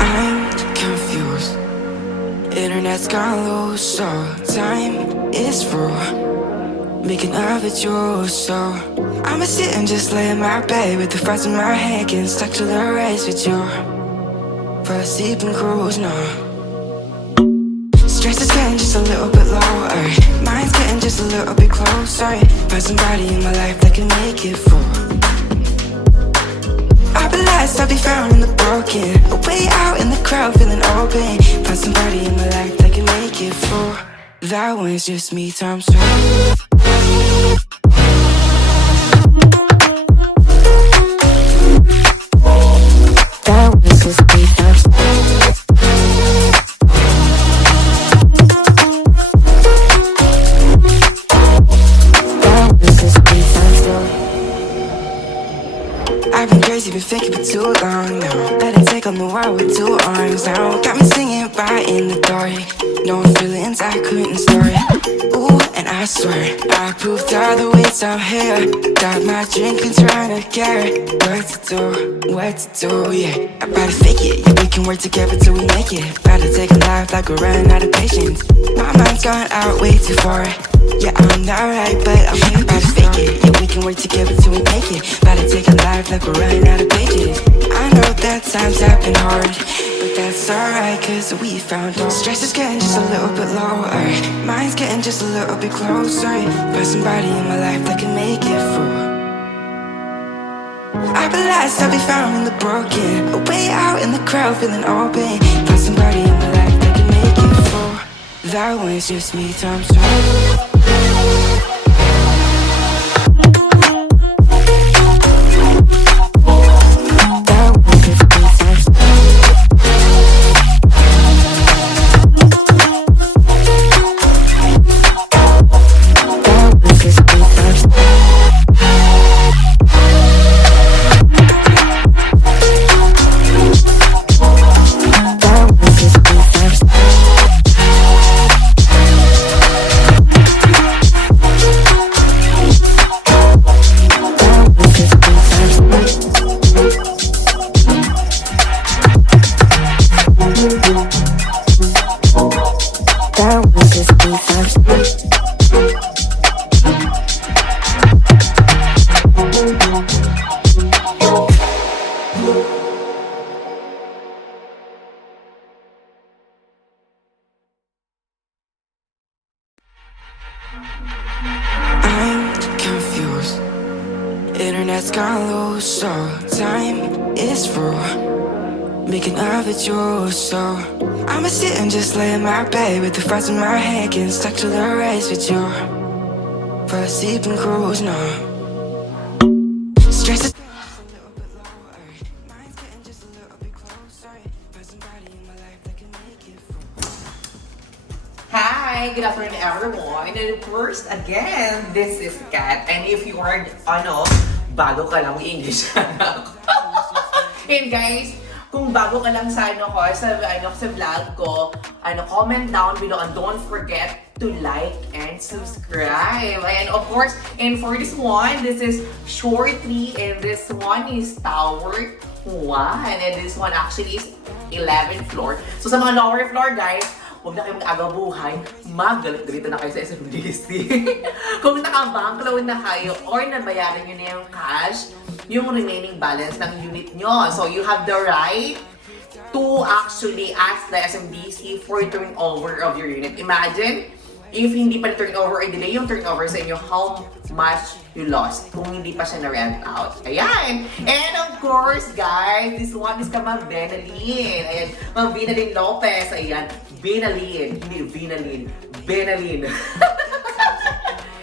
I'm confused. Internet's gone loose, so time is through. Making of it yours, so I'ma sit and just lay in my bed with the thoughts in my head, getting stuck to the race with you. For a sleeping cruise, no. Stress is getting just a little bit lower. Mind's getting just a little bit closer. Find somebody in my life that can make it through. I'll be lost, I'll be found in the broken. Way out in the crowd, feeling open. Find somebody in my life that can make it through. That one's just me times two. That was just me times two. That was just me times two. I've been crazy, been thinking for too long now. Let it take on the world with two arms now. Got me singing right in the dark. No feelings I couldn't store. Ooh, and I swear I proved all the ways I'm here. Got my drink and trying to get what to do, yeah. I better fake it, yeah, we can work together till we make it. Better take a life like we're running out of patience. My mind's gone out way too far. Yeah, I'm not right, but I'm here. Better fake it, yeah, we can work together till we make it. Better take a life like we're running out of pages. I know that times have been hard, but that's alright, cause we found out. Stress is getting just a little bit lower. Mine's getting just a little bit closer. Find somebody in my life that can make it through. I'll be lost, I'll be found in the broken. Way out in the crowd, feeling open. Find somebody in my life that can make it through. That one's just me times two. I'm confused. Internet's gone loose, so time is through. Making of it yours, so I'ma sit and just lay in my bed with the thoughts in my head, getting stuck to the race with you. For a sleeping cruise, no. Stress is just a little bit lower. Mind's getting just a little bit closer. Find somebody in my life that can make it through. Hi! Good afternoon everyone! And first, again, this is Kat. And if you are, bago ka lang, English anak. And guys, kung bago ka lang sa sa vlog ko, comment down below and don't forget to like and subscribe. And of course, and for this one, this is short 3 and this one is tower 1 and this one actually is 11th floor. So sa mga lower floor guys, huwag na kayong mag-agabuhay, magalit-galit na kayo sa SMDC. Kung naka-bank loan na kayo or nabayaran nyo na yung cash, yung remaining balance ng unit nyo. So you have the right to actually ask the SMDC for turnover of your unit. Imagine, if hindi pa turnover or delay yung turnover sa inyo, how much you lost kung hindi pa siya na-rent out. Ayan! And of course, guys, this one is ka Ma'am Benalyn. Ayan, Ma'am Benalyn Lopez. Ayan, Benalyn. Hindi Benalyn. Benalyn.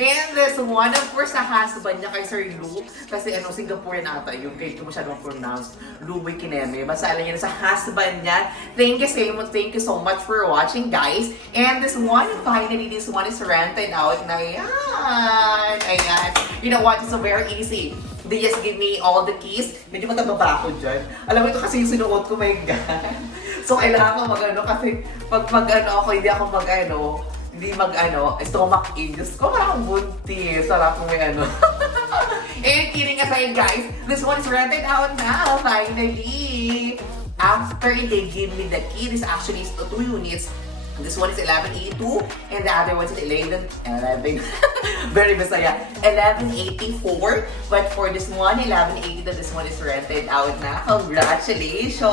And this one, of course, sa husband niya kay Sir Lou. Kasi Singaporean ata yung kaya ito masyadong pronounce. Louie Kineme. Basta alam niya na sa husband niya. Thank you so much for watching, guys. And this one, finally, this one is rented out na yan. Ayan. You know what? It's so very easy. They just give me all the keys. Medyo matababa ako dyan. Alam mo ito kasi yung sinuot ko, my God. So, kailangan ko kasi pag ako, hindi ako hindi stomach ache. Diyos ko, parang buntis. Sarap mo may And kidding aside, guys, this one is rented out now, finally. After they give me the key, this actually is 2 units. This one is 1182 and the other one is 11 very masaya, 1184. But for this one, 1182, this one is rented out na. Congratulations!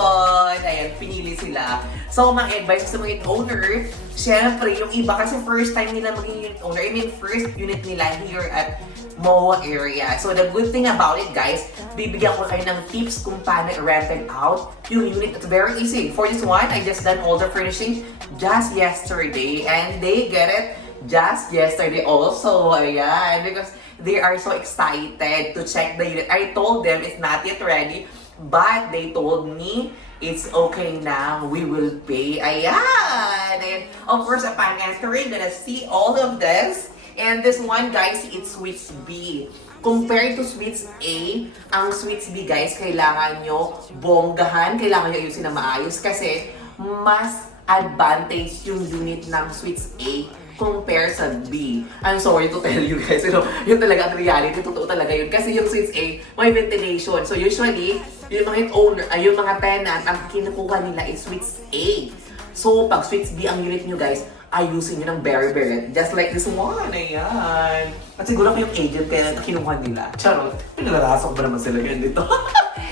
Ayan, pinili sila. So, mga advice sa mga unit owner, syempre, yung iba kasi first time nila maging unit owner, I mean, first unit nila here at MOA area. So, the good thing about it, guys, bibigyan ko kayo ng tips kung paano rented out yung unit. It's very easy. For this one, I just done all the furnishing just yesterday. And they get it just yesterday also. Ayan. Because they are so excited to check the unit. I told them it's not yet ready. But they told me it's okay now. We will pay. Ayan. And of course, upon entering, gonna see all of this. And this one, guys, it's Suites B. Compared to Suites A, ang Suites B, guys, kailangan nyo bonggahan, kailangan nyo ayusin na maayos kasi mas advantage yung unit ng Suites A compare sa B. I'm sorry to tell you guys, yun talaga ang reality, totoo talaga yun. Kasi yung Suites A, may ventilation. So usually, yung mga owner, yung mga tenant, ang kinukuha nila is Suites A. So pag Suites B ang unit nyo, guys, ayusin nyo ng very, just like this one. Ayan. At siguro ko yung agent kaya kinuha nila. Charot. Pinalarasok ba naman sila yun dito?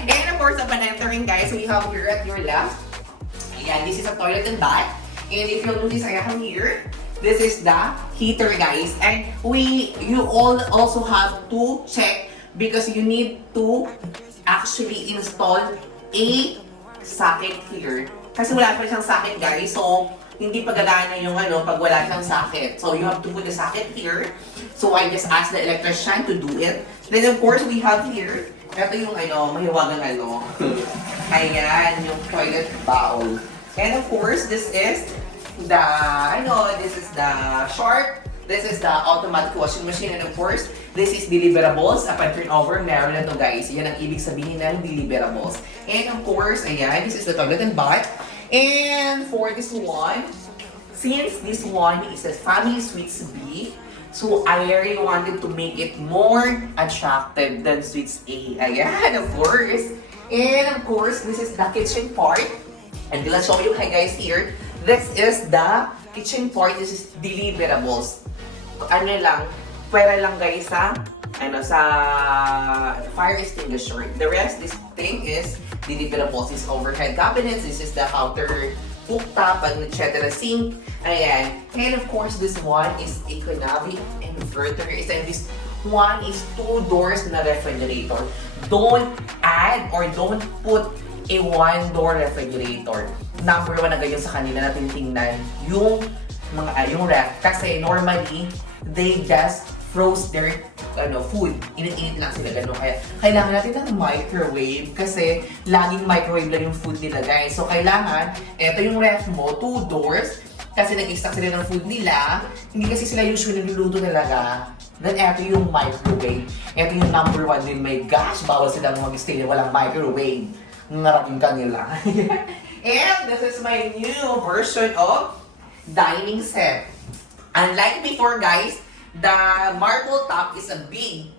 And of course, upon entering, guys, we have here at your left. Ayan, this is a toilet and bath. And if you'll notice, I have here, this is the heater, guys. And you all also have to check because you need to actually install a socket here. Kasi wala pa siyang socket, guys. So, hindi pa gagana yung pag wala siyang socket. So, you have to put the socket here. So, I just asked the electrician to do it. Then, of course, we have here, ito yung mahiwagang ayan, yung toilet bowl. And of course, this is the, this is the short. This is the automatic washing machine. And of course, this is deliverables. Upon turnover, meron na to, guys. Yan ang ibig sabihin ng deliverables. And of course, ayan, this is the toilet and bath. And for this one, since this one is a family Suites B, so I really wanted to make it more attractive than Suites A. Ayan, of course. And of course, this is the kitchen part. And I'll show you guys here. This is the kitchen part. This is deliverables. Pwera lang guys sa fire extinguisher. The rest, this thing is deliverables. This overhead cabinets. This is the counter cooktop and etc. sink. Ayan. And of course, this one is economic inverter. And this one is 2 doors na refrigerator. Don't add or don't put a 1-door refrigerator. Number 1 na ganyan sa kanila natin tingnan yung ref. Kasi normally, they just froze their food. Init-init lang sila gano'n. Kaya kailangan natin ng microwave kasi laging microwave lang yung food nila, guys. So kailangan, eto yung ref mo, 2 doors, kasi nag-stack sila ng food nila. Hindi kasi sila usually nagluluto talaga. Then eto yung microwave. Eto yung number 1 din. My gosh, bawal silang mag-stay na walang microwave. Ngarating kanila. And this is my new version of dining set. Unlike before, guys, the marble top is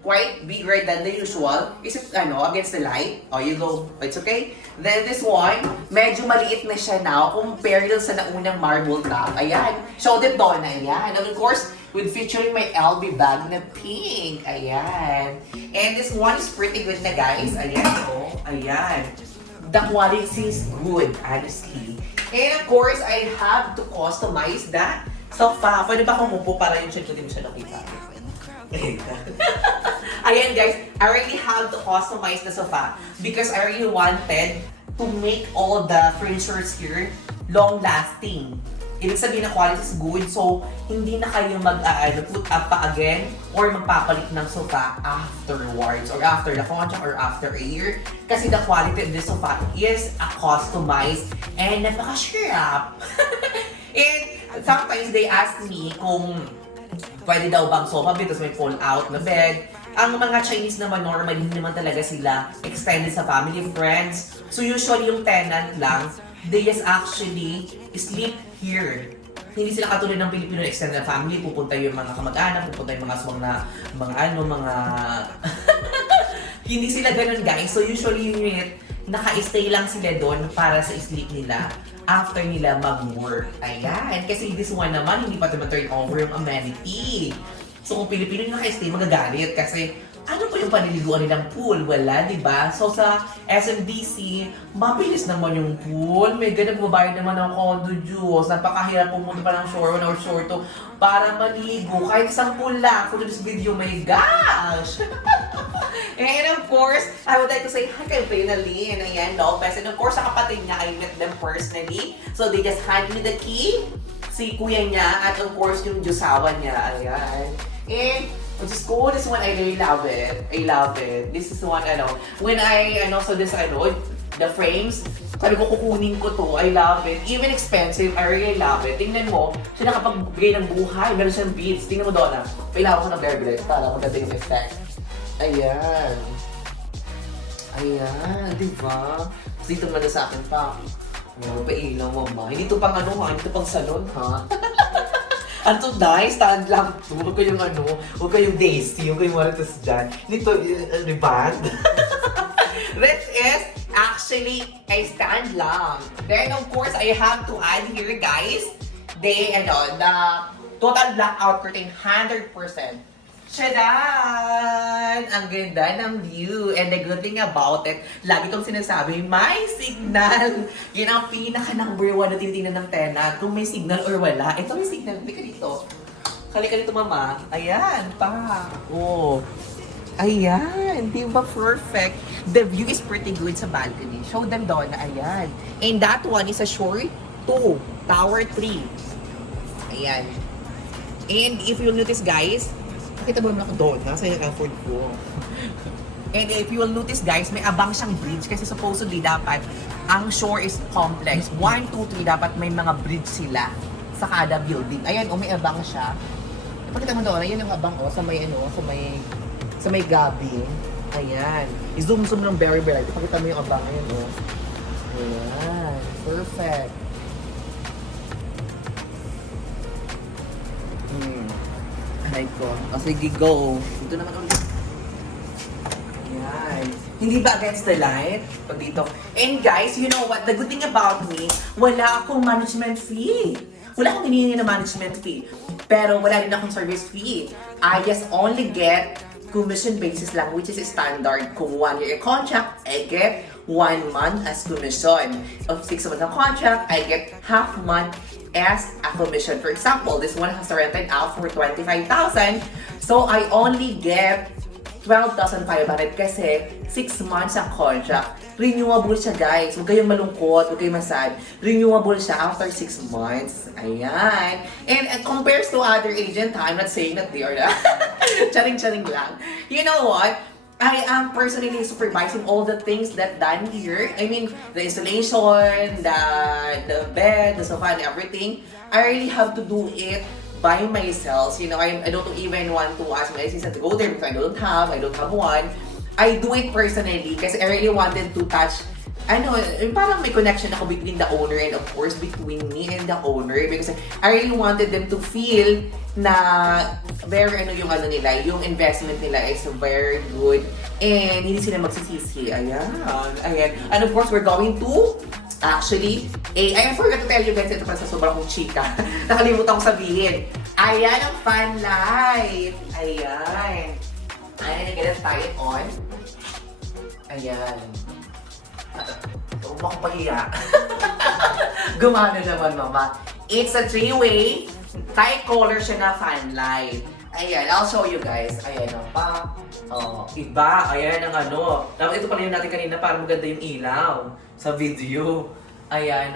quite bigger than the usual. Is it, against the light? Oh, you go. It's okay. Then this one, medyo maliit na siya now compared sa naunang marble top. Ayan. Showed it doon. Ayan. And of course, with featuring my LB bag na pink. Ayan. And this one is pretty good na, guys. Ayan. Oh, ayan. The quality is good, honestly. And of course, I have to customize that sofa. Pwede ba kumupo para yung hindi mo siya nakita? Ayan, guys, I really have to customize the sofa because I really wanted to make all the furnitures here long-lasting. Ibig sabihin na quality is good, so hindi na kayo put up pa again or magpapalit ng sofa afterwards or after the contract or after a year. Kasi the quality of the sofa is a customized and napaka-sharp. And sometimes they ask me kung pwede daw bang sofa because may fall out na bed. Ang mga Chinese naman normally hindi naman talaga sila extended sa family and friends. So usually yung tenant lang, they just actually sleep here Hindi sila katulad ng Filipino extended family, pupunta yung mga kamag-anak, pupunta yung mga aswang na, mga hindi sila ganun guys. So usually naka-stay lang sila doon para sa sleep nila after nila mag-work. Ayan. Kasi this one naman, hindi pa turn over yung amenity. So kung Pilipino yung naka-stay, magagalit kasi ano pa yung paniliguan nilang pool? Wala, di ba? So sa SMDC, mabilis naman yung pool. May ganun, mabayad naman ng condo Diyos. Napakahirap pumunta pa ng shore 1 or shore 2 para maligo. Kahit isang pool lang. For this video, my gosh! And of course, I would like to say hi kay Benalyn, ayan, Lopez. And of course, sa kapatid niya, I met them personally. So they just hand me the key. Si kuya niya, at of course, yung Diyosawa niya, ayan. And just go, this one, I really love it. I love it. This is one, when so this, the frames, sabi ko, kukunin ko to. I love it. Even expensive, I really love it. Tingnan mo, siya nakapagbigay ng buhay. Meron siyang beads. Tingnan mo doon, kailangan ko ng bear para maganda yung effect. Ayan. Ayan, di ba? Dito man na sa akin pa. Oh, pailaw mo ba? Hindi to pang hindi to pang salon, ha? Ano to, nice, stand lang to. Huwag kayong huwag kayong daisy, huwag kayong maritas dyan. Dito, riband. This is actually a stand lang. Then, of course, I have to add here, guys, the total blackout curtain, 100%. Tchadan! Ang ganda ng view. And the good thing about it, lagi kong sinasabi, may signal. Yun ang pinaka-number 1 na tinitingnan ng tenant. Kung may signal or wala. Ito may signal. Halika dito. Halika dito, mama. Ayan, pa. Oh. Ayan. Di ba perfect? The view is pretty good sa balcony. Show them doon. Ayan. And that one is a shore 2. Tower 3. Ayan. And if you'll notice, guys, kita mo naman ako doon, nasa yung effort ko. And if you will notice guys, may abang siyang bridge kasi supposedly dapat ang shore is complex. 1, 2, 3 dapat may mga bridge sila sa kada building. Ayan, may abang siya. Ipakita mo doon, ayan yung abang sa may gabi. Ayan. I-zoom ng very. Ipakita mo yung abang, ayan Ayan. Perfect. Ko. O sige, go. Dito naman ulit. Ayan. Hindi ba against the light? O dito. And guys, you know what? The good thing about me, wala akong management fee. Wala akong hinihingi na management fee. Pero wala rin akong service fee. I just only get commission basis lang, which is standard. Kung 1 year contract, I get 1 month as commission. Of 6 months na contract, I get half month as a commission. For example, this one has rented out for 25,000. So I only get 12,500 kasi 6 months ang contract. Renewable siya, guys. Huwag kayong malungkot, huwag kayong masad. Renewable siya after 6 months. Ayan. And compares to other agent, I'm not saying that they are na. Charing-charing lang. You know what? I am personally supervising all the things that done here. I mean, the installation, the bed, the sofa, and everything. I really have to do it by myself. You know, I don't even want to ask my assistant to go there because I don't have one. I do it personally kasi I really wanted to touch, parang may connection ako between the owner and of course between me and the owner because I really wanted them to feel na very yung investment nila is very good and hindi sila magsisisi. Ayan. And of course, we're going to actually, I forgot to tell you guys, ito pala sa sobrang kong chika. Nakalimutan kong sabihin. Ayan ang fan light. Ayan. Ayan, nag-get tayo on. Ayan. Huwag mo akong pahiya. Gumana naman, mama. It's a 3-way. Tricolor siya na fan light. Ayan, I'll show you guys. Ayan ang pa. Iba. Ayan ang Ito pala yung natin kanina para maganda yung ilaw sa video. Ayan,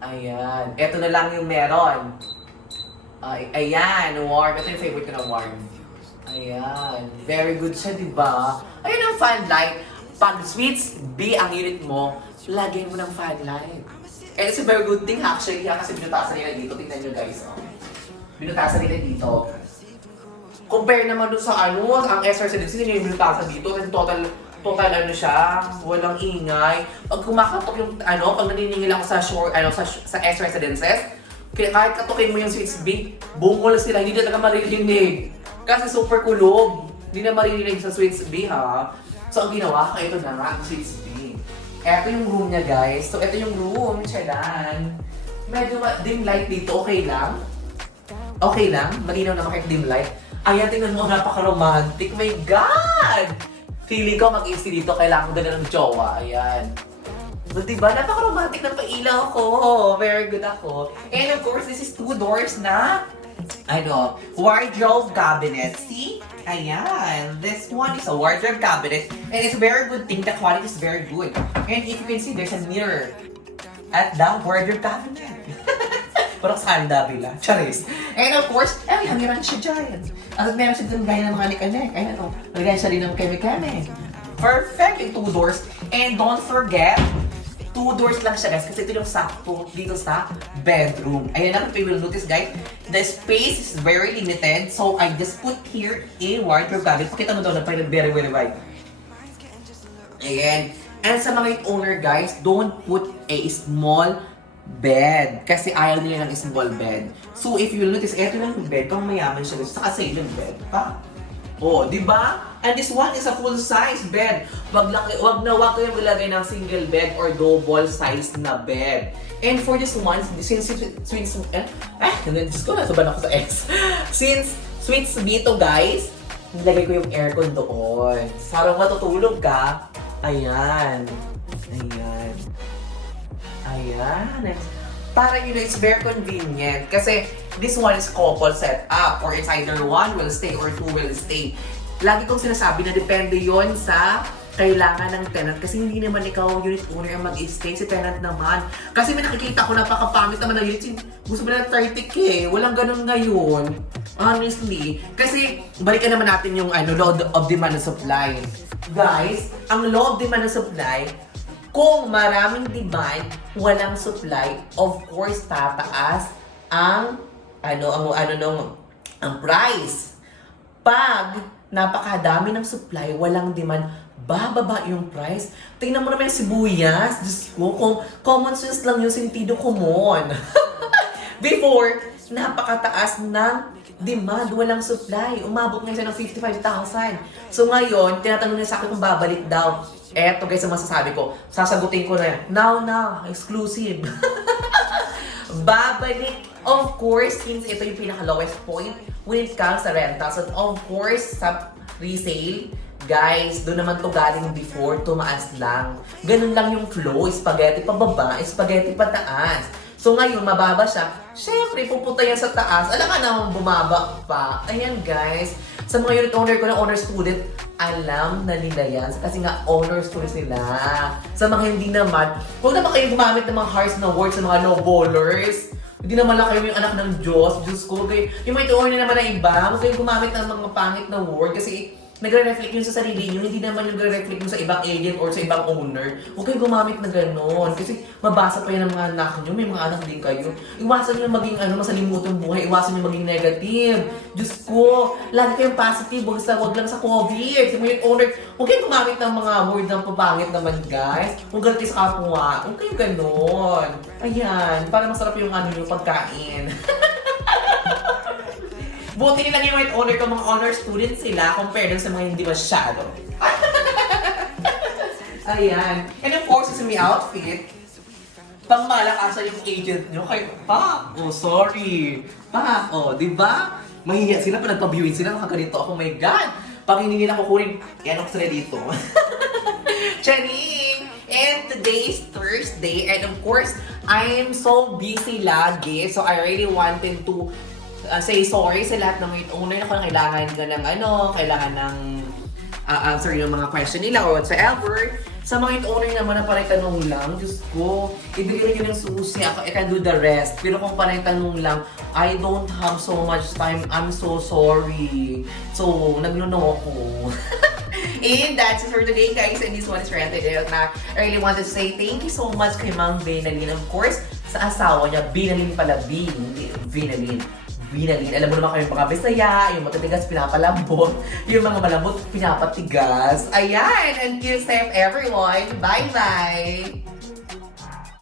Ayan. Ito na lang yung meron. Ayan, warm. Ito yung favorite ko na warm. Ayan. Very good siya, di ba? Ayan ang fan light. Pag switch B ang unit mo, lagyan mo ng fan light. And it's a very good thing actually, kasi binutasan nila dito. Tingnan nyo guys. Binutasan nila dito. Compare naman dun sa ang SR Residency, nila yung binutasan dito. Kasi total siya, walang ingay. Pag kumakatok yung pag naniningil ako sa shore, sa SR Residences, Kaya kahit katukin mo yung switch B, bungol sila, hindi na talaga maririnig. Kasi super kulog. Hindi na maririnig sa switch B, ha? So, ang ginawa ko, ito na nga, ang switch B. Ito yung room niya, guys. So, ito yung room, charan. Medyo dim light dito, okay lang? Okay lang? Malinaw na kahit dim light. Ayan, tingnan mo, napaka-romantic. My God! Feeling ko mag-easy dito, kailangan ko na ng jowa. Ayan. So, diba? Napaka-romantic ng pailaw ko. Very good ako. And of course, this is 2 doors na wardrobe cabinet. See? Ayan. This one is a wardrobe cabinet. And it's a very good thing. The quality is very good. And if you can see, there's a mirror at the wardrobe cabinet. Parang sanda bila. Charis. And of course, may hamiran siya dyan. At meron siya dyan gaya ng mga nik-anek. Ayan o. Lagyan siya rin ng keme-keme. Perfect yung 2 doors. And don't forget, 2 doors lang siya, guys. Kasi ito yung sakto dito sa bedroom. Ayan lang, if you will notice, guys, the space is very limited. So, I just put here a wardrobe cabinet. Pakita mo daw na parang very, very wide. Ayan. And sa mga owner, guys, don't put a small bed. Kasi ayaw nila ng small bed. So, if you notice, eto lang yung bed. Pang mayaman siya. Saka sa'yo yung bed. Pa? Oh, di ba? And this one is a full-size bed. Wag kayong ilagay ng single bed or double size na bed. And for this one, since Since dito, guys, nilagay ko yung aircon doon. Para matutulog ka, ayan. Ayan. Ayan. Para it's very convenient. Kasi this one is couple setup. Or it's either one will stay or 2 will stay. Lagi kong sinasabi na depende yon sa kailangan ng tenant. Kasi hindi naman ikaw unit owner ang mag-stay. Si tenant naman. Kasi may nakikita ko napakapangit naman ng unit. Gusto mo na 30K. Walang ganun ngayon. Honestly. Kasi balikan naman natin yung law of demand and supply. Guys, ang law of demand and supply, kung maraming demand, walang supply, of course, tataas ang price. Pag napakadami ng supply, walang demand, bababa yung price. Tingnan mo naman yung sibuyas. Diyos ko, kung common sense lang yung sentido common. Before, napakataas ng demand, walang supply. Umabot ngayon siya ng 55,000. So ngayon, tinatanong niya sa akin kung babalik daw. Eto guys, ang masasabi ko, sasagutin ko na yan. Now, exclusive. Babalik, of course, since ito yung pinaka-lowest point when it comes sa rentals. And of course, sa resale, guys, doon naman to galing before, tumaas lang. Ganun lang yung flow, spaghetti pababa, spaghetti pataas. So ngayon, mababa siya. Siyempre, pupunta yan sa taas. Alam ka naman, bumaba pa. Ayan guys, sa mga unit owner ko na owner student, alam na nila yan. Kasi nga, owner student sila. Sa mga hindi naman, huwag naman kayo gumamit ng mga harsh na words sa mga low ballers. Hindi naman lang kayo yung anak ng Diyos. Diyos ko, yung mga owner naman na iba, huwag kayo gumamit ng mga pangit na word. Kasi nagre-reflect yun sa sarili nyo, hindi naman yung nagre-reflect yun sa ibang agent or sa ibang owner. Huwag kayo gumamit na gano'n. Kasi mabasa pa yan ng mga anak nyo, may mga anak din kayo. Iwasan nyo maging masalimutan buhay, iwasan nyo maging negative. Diyos ko, lagi kayong positive, huwag lang sa COVID. Sa mga owner, huwag kayong gumamit ng mga word ng papangit naman, guys. Huwag galit kayo sa kapwa. Huwag kayong gano'n. Ayan, para masarap yung yung pagkain. Buti nila yung white owner ko, mga honor students sila compared sa mga hindi masyado. Ayan. And of course, sa may outfit, pang malakasan yung agent nyo. Kayo, pa! Oh, sorry. Pa! Oh, di ba? Mahihiya sila pa nagpa-viewing sila. Nakaganito ako, my God! Pag hindi nila kukunin, yan ako sila dito. Charing! And today is Thursday. And of course, I'm so busy lagi. So I really wanted to say sorry sa lahat ng unit owner na kung kailangan ng answer yung mga question nila or whatsoever. Sa mga unit owner naman na panay tanong lang, Diyos ko, ibigay nyo ng susi, I can do the rest. Pero kung panay tanong lang, I don't have so much time, I'm so sorry. So, nagluno ako. And that's it for today, guys. And this one is rented out na. I really want to say thank you so much kay Ma'am Benalyn. Of course, sa asawa niya, Benalyn pala, hindi Benalyn. Alam mo naman kayo yung mga Bisaya, yung matatigas pinapalambot, yung mga malambot pinapatigas. Ayan! And keep safe everyone! Bye-bye!